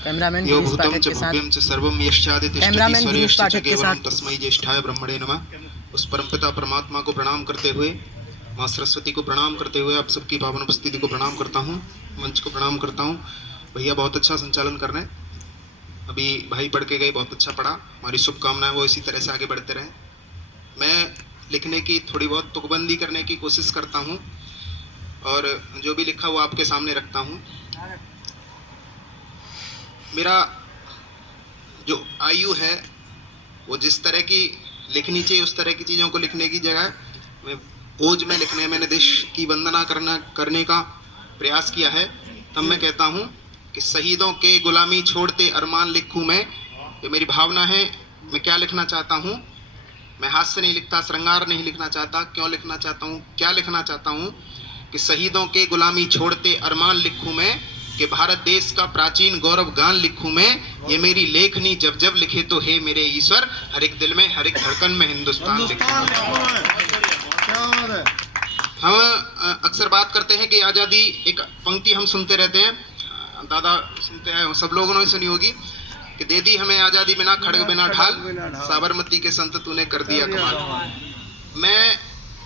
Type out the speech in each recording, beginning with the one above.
Cameraman यो गिरीश भूतम पाठक च के साथ भव्यम च सर्वम यश्चादितिष्ठति कैमरामैन गिरीश स्वरेश्च च पाठक के केवलम साथ तस्मै ज्येष्ठाय ब्रह्मणे नमः। उस परमपिता परमात्मा को प्रणाम करते हुए, माँ सरस्वती को प्रणाम करते हुए आप सबकी पावन उपस्थिति को प्रणाम करता हूँ, मंच को प्रणाम करता हूँ। भैया बहुत अच्छा संचालन कर रहे हैं, अभी भाई पढ़ के गए, बहुत अच्छा पढ़ा। हमारी शुभकामनाएं वो इसी तरह से आगे बढ़ते रहें। मैं लिखने की थोड़ी बहुत तुकबंदी करने की कोशिश करता हूँ और जो भी लिखा वो आपके सामने रखता हूँ। मेरा जो आयु है वो जिस तरह की लिखनी चाहिए उस तरह की चीज़ों को लिखने की जगह मैं ओज में लिखने, मैंने देश की वंदना करने का प्रयास किया है। तब मैं कहता हूँ कि शहीदों के गुलामी छोड़ते अरमान लिखूं मैं। ये मेरी भावना है। मैं क्या लिखना चाहता हूँ, मैं हास्य नहीं लिखता, श्रृंगार नहीं लिखना चाहता। क्यों लिखना चाहता हूँ, क्या लिखना चाहता हूँ कि शहीदों के गुलामी छोड़ते अरमान लिखूं मैं, कि भारत देश का प्राचीन गौरव गान लिखूं मैं। ये मेरी लेखनी जब जब लिखे तो हे मेरे ईश्वर, हर एक दिल में हर एक धड़कन में हिंदुस्तान लिखूं। हम अक्सर बात करते हैं कि आज़ादी, एक पंक्ति हम सुनते रहते हैं, दादा सुनते हैं, सब लोगों ने सुनी होगी कि दे दी हमें आज़ादी बिना खड़ग बिना ढाल, साबरमती के संत तूने कर दिया कमाल।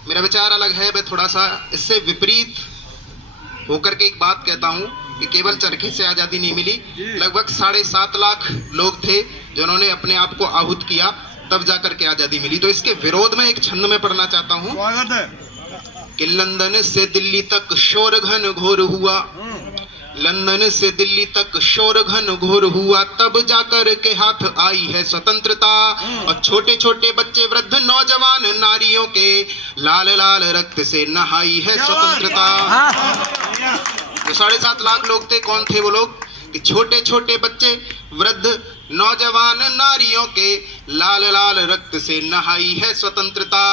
मेरा विचार अलग है। मैं थोड़ा सा इससे विपरीत होकर के एक बात कहता हूँ कि केवल चरखे से आज़ादी नहीं मिली। लगभग 7.5 लाख लोग थे जिन्होंने अपने आप को आहूत किया, तब जाकर के आज़ादी मिली। तो इसके विरोध में एक छंद में पढ़ना चाहता हूँ कि लंदन से दिल्ली तक शोर घन घोर हुआ, लंदन से दिल्ली तक शोर घन घोर हुआ, तब जाकर के हाथ आई है स्वतंत्रता। और छोटे छोटे बच्चे वृद्ध नौजवान नारियों के लाल लाल रक्त से नहाई है स्वतंत्रता। जो 7.5 लाख लोग थे, कौन थे वो लोग? कि छोटे छोटे बच्चे वृद्ध नौजवान नारियों के लाल लाल रक्त से नहाई है स्वतंत्रता।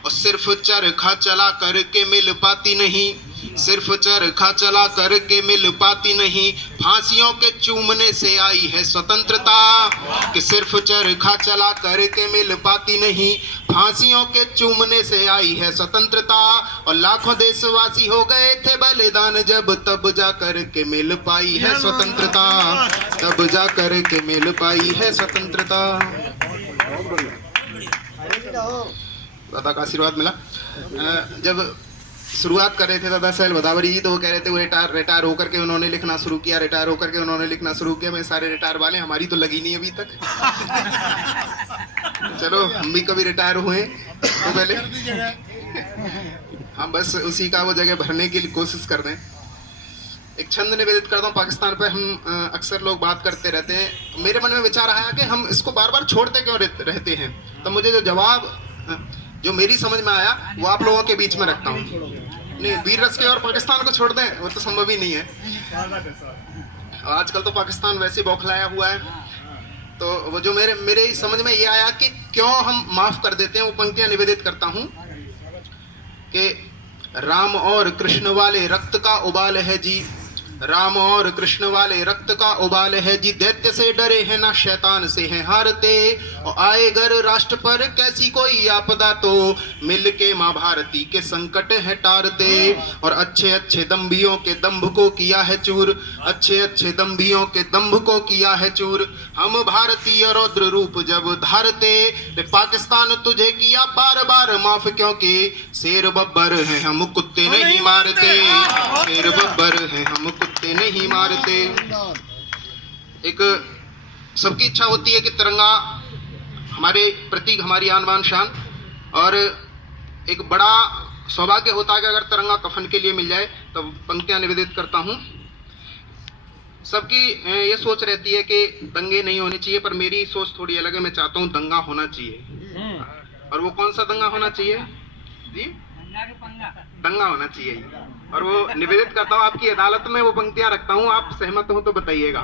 और सिर्फ चरखा चला करके मिल पाती नहीं, सिर्फ चरखा चला करके मिल पाती नहीं, फांसियों के चूमने से आई है स्वतंत्रता। कि सिर्फ चरखा चला करके मिल पाती नहीं, फांसियों के चूमने से आई है स्वतंत्रता। और लाखों देशवासी हो गए थे बलिदान जब, तब जा करके मिल पाई है स्वतंत्रता, तब जा करके मिल पाई है स्वतंत्रता। दादा का आशीर्वाद मिला। जब शुरुआत कर रहे थे दादा साहब भदावरी जी, तो वो कह रहे थे वो रिटायर होकर के उन्होंने लिखना शुरू किया, रिटायर होकर के उन्होंने लिखना शुरू किया। मैं सारे रिटायर वाले, हमारी तो लगी नहीं अभी तक। चलो हम भी कभी रिटायर हुए तो पहले हम बस उसी का वो जगह भरने की कोशिश कर रहे हैं। एक छंद निवेदित करता हूँ। पाकिस्तान पे हम अक्सर लोग बात करते रहते हैं। मेरे मन में विचार आया कि हम इसको बार बार छोड़ते क्यों रहते हैं। तो मुझे जो जवाब जो मेरी समझ में आया वो आप लोगों के बीच में रखता हूँ। नहीं, वीर रस के और पाकिस्तान को छोड़ दें वो तो संभव ही नहीं है। आजकल तो पाकिस्तान वैसे बौखलाया हुआ है। तो वो जो मेरे समझ में ये आया कि क्यों हम माफ कर देते हैं, वो पंक्तियां निवेदित करता हूँ कि राम और कृष्ण वाले रक्त का उबाल है जी, राम और कृष्ण वाले रक्त का उबाल है जी, दैत्य से डरे हैं ना शैतान से हैं हारते। और आए घर राष्ट्र पर कैसी कोई आपदा तो मिल के माँ भारती के संकट है टारते। और अच्छे अच्छे दम्भियों के दम्भ को किया है चूर, अच्छे अच्छे दम्भियों के दम्भ को किया है चूर, हम भारतीय रौद्र रूप जब धारते। पाकिस्तान तुझे किया बार बार माफ क्योंकि शेर बब्बर हैं हम कुत्ते नहीं मारते, शेर बब्बर हैं हम कुत्ते नहीं मारते। एक सबकी इच्छा होती है कि तिरंगा हमारे प्रतीक, हमारी आन बान शान, और एक बड़ा सौभाग्य होता है कि अगर तिरंगा कफन के लिए मिल जाए। तो पंक्तियां निवेदित करता हूं। सबकी ये सोच रहती है कि दंगे नहीं होने चाहिए, पर मेरी सोच थोड़ी अलग है। मैं चाहता हूं दंगा होना चाहिए। और वो कौन सा दंगा होना चाहिए जी? दंगा होना चाहिए। और वो निवेदित करता हूँ आपकी अदालत में, वो पंक्तियां रखता हूँ। आप सहमत हो तो बताइएगा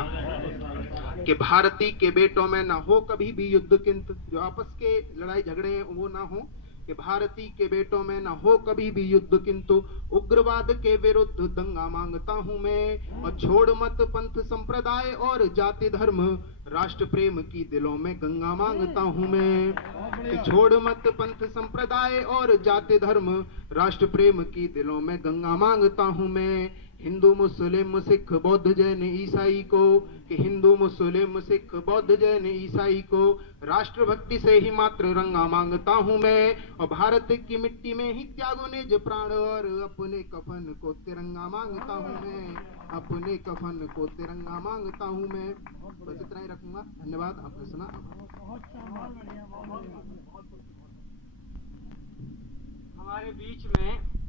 कि भारती के बेटों में ना हो कभी भी युद्ध किंतु, जो आपस के लड़ाई झगड़े हैं वो ना हो, कि भारती के बेटों में न हो कभी भी युद्ध, किंतु उग्रवाद के विरुद्ध दंगा मांगता हूं मैं। और छोड़ मत पंथ संप्रदाय और जाति धर्म, राष्ट्र प्रेम की दिलों में गंगा मांगता हूं मैं। कि छोड़ मत पंथ संप्रदाय और जाति धर्म, राष्ट्र प्रेम की दिलों में गंगा मांगता हूं मैं। हिंदू मुस्लिम सिख बौद्ध जैन ईसाई को, कि हिंदू मुस्लिम सिख बौद्ध जैन ईसाई को राष्ट्रभक्ति से ही मात्र रंगा मांगता हूं मैं। और भारत की मिट्टी में ही त्यागो निज प्राण, और अपने कफन को तिरंगा मांगता हूं मैं। अपने कफन को तिरंगा मांगता हूं मैं। बस इतना ही रखूंगा। धन्यवाद। आपने सुना। हमारे बीच में